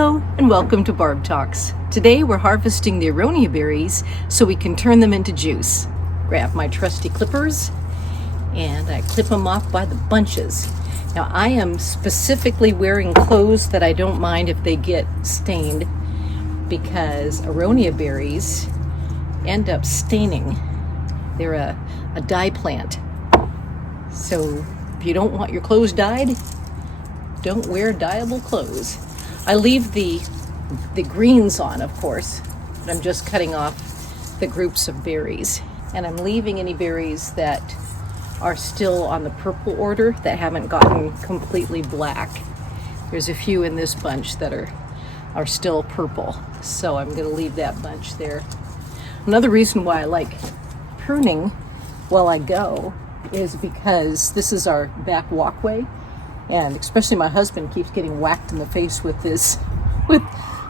Hello and welcome to Barb Talks. Today we're harvesting the Aronia berries so we can turn them into juice. Grab my trusty clippers and I clip them off by the bunches. Now I am specifically wearing clothes that I don't mind if they get stained because Aronia berries end up staining. They're a dye plant. So if you don't want your clothes dyed, don't wear dyeable clothes. I leave the greens on, of course, but I'm just cutting off the groups of berries. And I'm leaving any berries that are still on the purple order that haven't gotten completely black. There's a few in this bunch that are still purple, so I'm going to leave that bunch there. Another reason why I like pruning while I go is because this is our back walkway. And especially my husband keeps getting whacked in the face with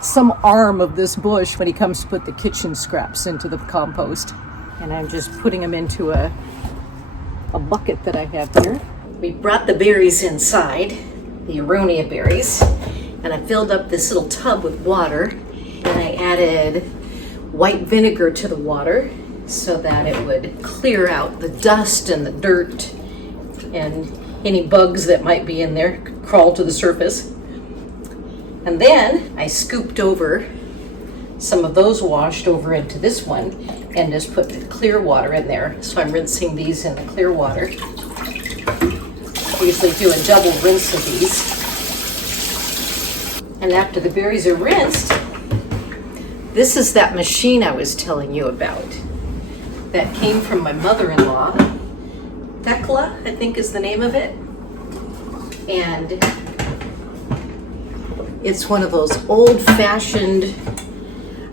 some arm of this bush when he comes to put the kitchen scraps into the compost. And I'm just putting them into a bucket that I have here. We brought the berries inside, the Aronia berries, and I filled up this little tub with water. And I added white vinegar to the water so that it would clear out the dust and the dirt and any bugs that might be in there crawl to the surface. And then I scooped over some of those, washed over into this one, and just put the clear water in there. So I'm rinsing these in the clear water. I usually do a double rinse of these. And after the berries are rinsed, this is that machine I was telling you about that came from my mother-in-law. Tekla, I think is the name of it. And it's one of those old-fashioned,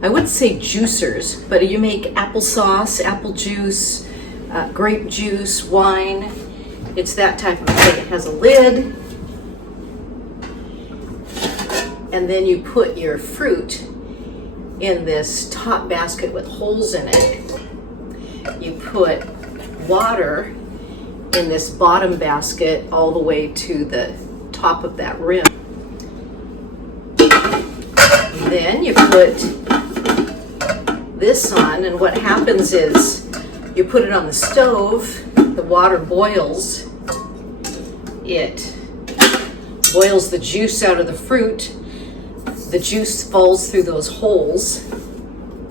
I wouldn't say juicers, but you make applesauce, apple juice, grape juice, wine. It's that type of thing. It has a lid. And then you put your fruit in this top basket with holes in it. You put water in this bottom basket all the way to the top of that rim. And then you put this on, and what happens is you put it on the stove, the water boils, it boils the juice out of the fruit, the juice falls through those holes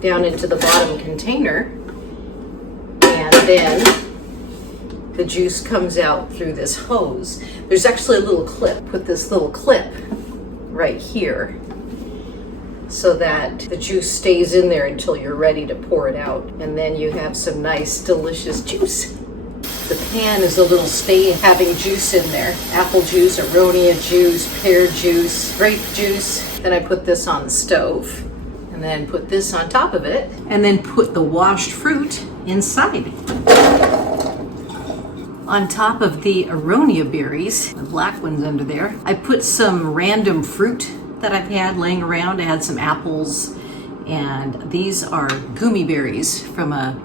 down into the bottom container, and then the juice comes out through this hose. There's actually a little clip. Put this little clip right here so that the juice stays in there until you're ready to pour it out. And then you have some nice, delicious juice. The pan is a little stay having juice in there. Apple juice, Aronia juice, pear juice, grape juice. Then I put this on the stove and then put this on top of it and then put the washed fruit inside. On top of the Aronia berries, the black ones under there, I put some random fruit that I've had laying around. I had some apples, and these are gummy berries from a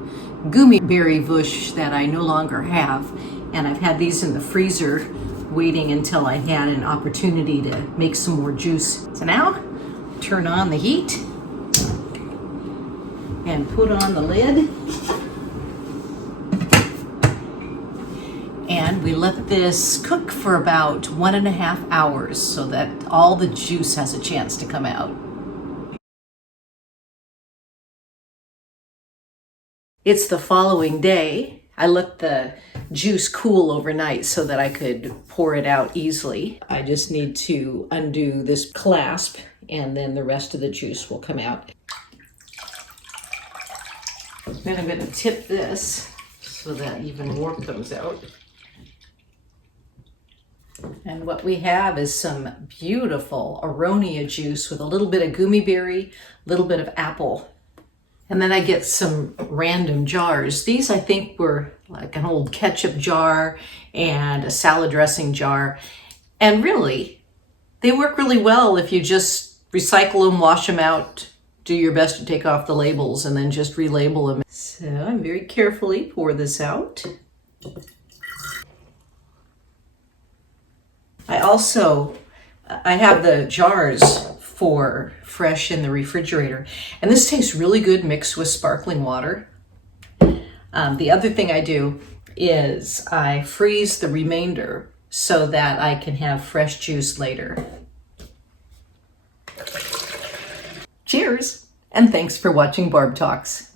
gummy berry bush that I no longer have. And I've had these in the freezer waiting until I had an opportunity to make some more juice. So now, turn on the heat and put on the lid. And we let this cook for about 1.5 hours so that all the juice has a chance to come out. It's the following day. I let the juice cool overnight so that I could pour it out easily. I just need to undo this clasp and then the rest of the juice will come out. Then I'm going to tip this so that even more comes out. And what we have is some beautiful Aronia juice with a little bit of gummy berry, a little bit of apple. And then I get some random jars. These I think were like an old ketchup jar and a salad dressing jar. And really, they work really well if you just recycle them, wash them out, do your best to take off the labels, and then just relabel them. So I very carefully pour this out. I also I have the jars for fresh in the refrigerator, and this tastes really good mixed with sparkling water. The other thing I do is I freeze the remainder so that I can have fresh juice later. Cheers, and thanks for watching Barb Talks.